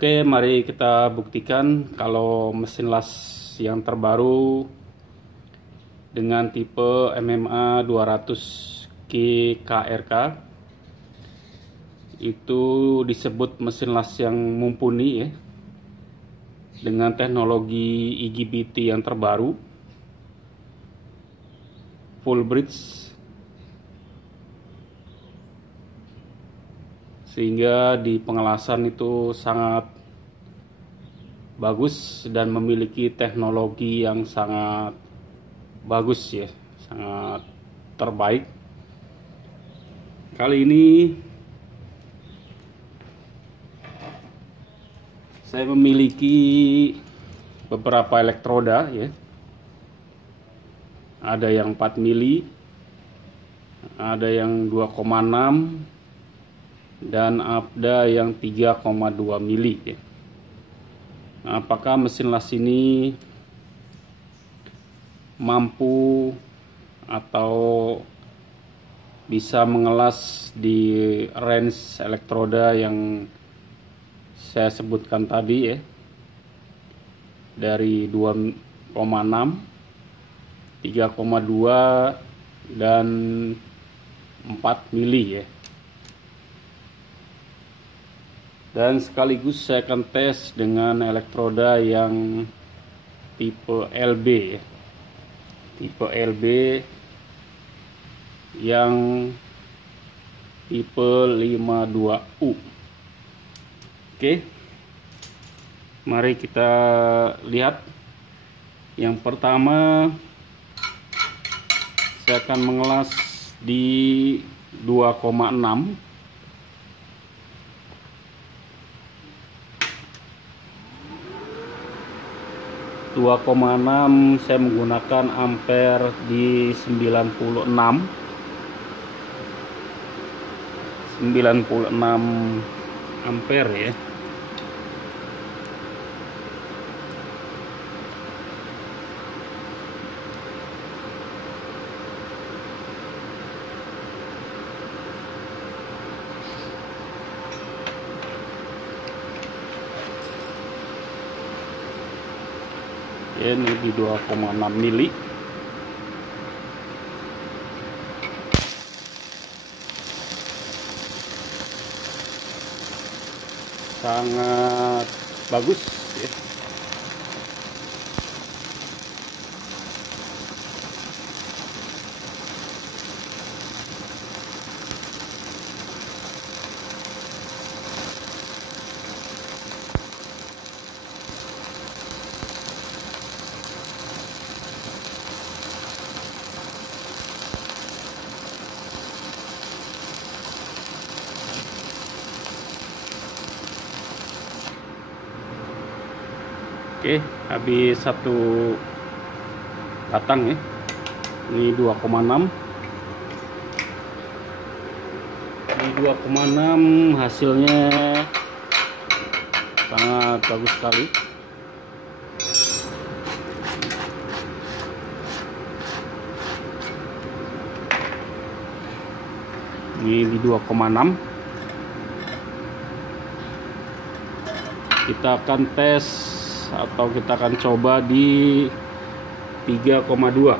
Oke, mari kita buktikan kalau mesin las yang terbaru dengan tipe MMA 200G KRK itu disebut mesin las yang mumpuni ya, dengan teknologi IGBT yang terbaru, full bridge, sehingga di pengelasan itu sangat bagus dan memiliki teknologi yang sangat bagus ya, sangat terbaik. Kali ini saya memiliki beberapa elektroda ya, ada yang 4 mili, ada yang 2,6 dan ada yang 3,2 mili ya. Nah, apakah mesin las ini mampu atau bisa mengelas di range elektroda yang saya sebutkan tadi ya, dari 2,6, 3,2 dan 4 mili ya. Dan sekaligus saya akan tes dengan elektroda yang tipe LB ya. Tipe LB yang tipe 52U. Oke, mari kita lihat. Yang pertama, saya akan mengelas di 2,6. 2,6 saya menggunakan ampere di 96 ampere ya. Ini di 2,6 mili. Sangat bagus ya. Oke, habis satu batang ya. Ini 2,6. Ini 2,6 hasilnya sangat bagus sekali. Ini di 2,6. Kita akan tes atau kita akan coba di 3,2.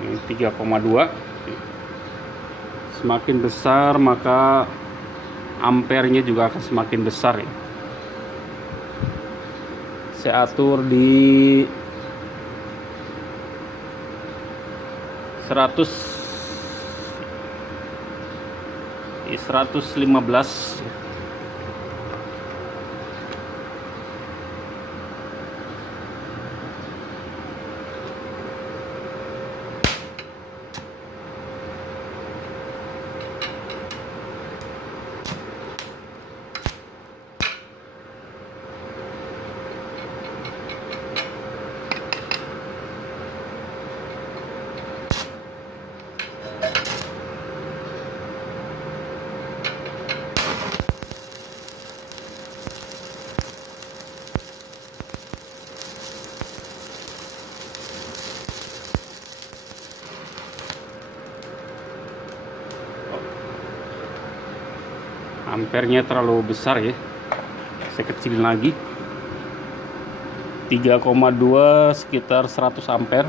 Ini 3,2. Semakin besar maka ampernya juga akan semakin besar ya. Saya atur di 115. Ampernya terlalu besar ya, saya kecilin lagi. 3,2 sekitar 100 ampere.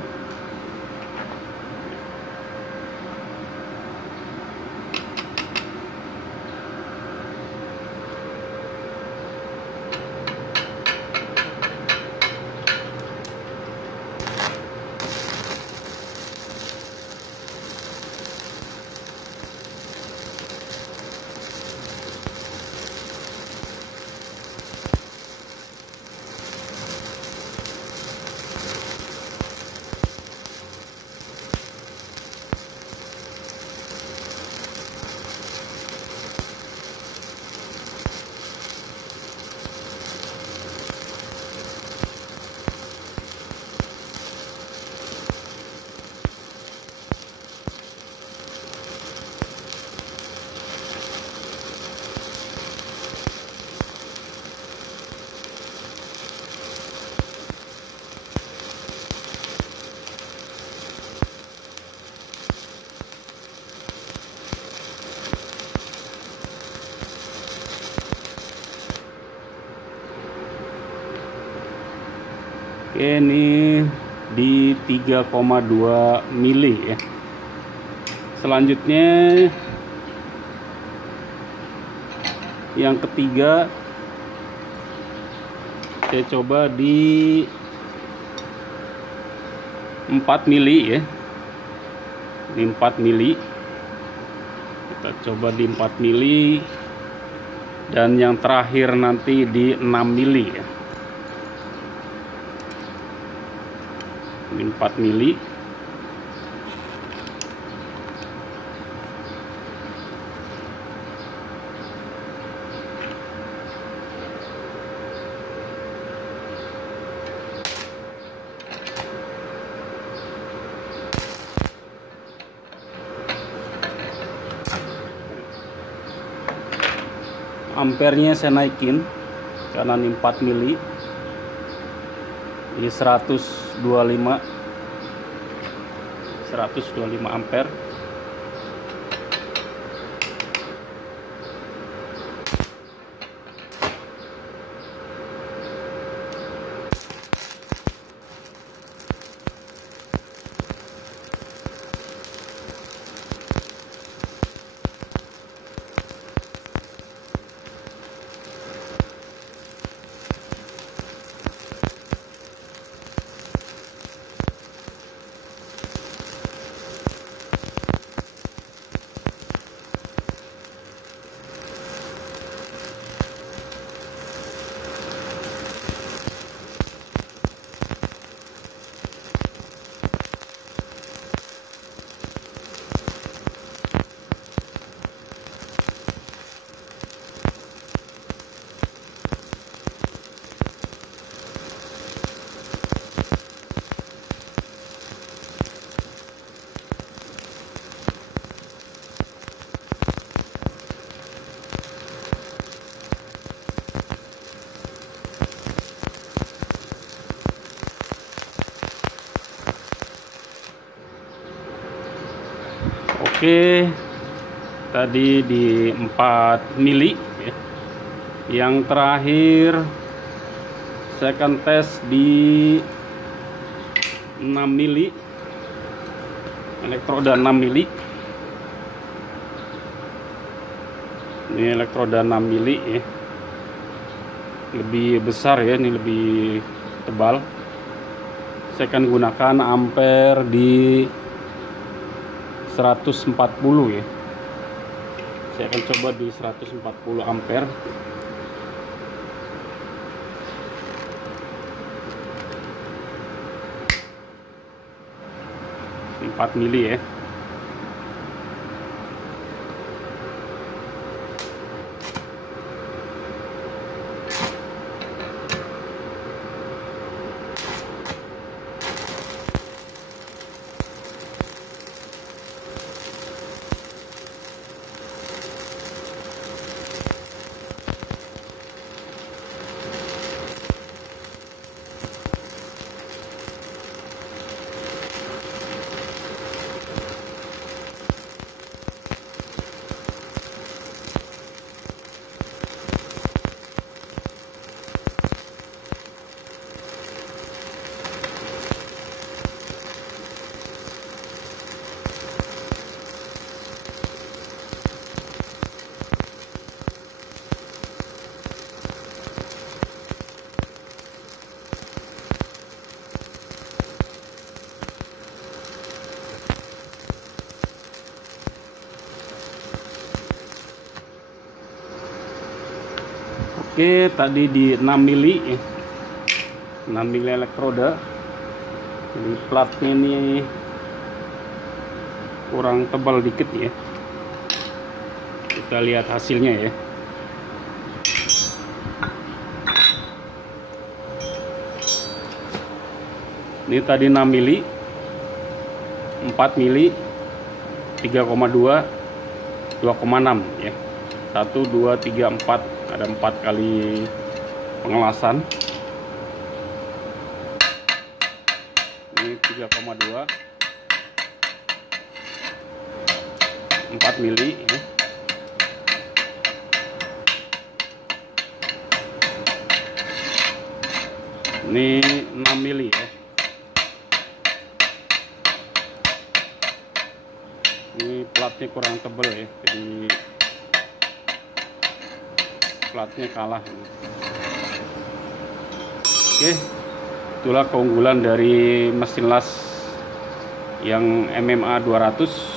Oke, ini di 3,2 mili ya. Selanjutnya yang ketiga, saya coba di 4 mili ya. Di 4 mili. Kita coba di 4 mili. Dan yang terakhir nanti di 6 mili ya. 4 mili. Ampernya saya naikin karena ini 4 mili. Di 125 ampere. Oke, tadi di 4 mili ya. Yang terakhir saya akan tes di 6 mili, elektroda 6 mili. Ini elektroda 6 mili ya. Lebih besar ya, ini lebih tebal. Saya akan gunakan ampere di 140 ya. Saya akan coba di 140 ampere. Empat mili ya. Oke, tadi di 6 mili ya. 6 mili elektroda. Jadi platnya ini kurang tebal dikit ya. Kita lihat hasilnya ya. Ini tadi 6 mili, 4 mili, 3,2, 2,6 ya. 1, 2, 3, 4. Ada 4 kali pengelasan. Ini 3,2, 4 mili ya. Ini 6 mili ya. Ini platnya kurang tebal ya, jadi platnya kalah. Oke, itulah keunggulan dari mesin las yang MMA 200.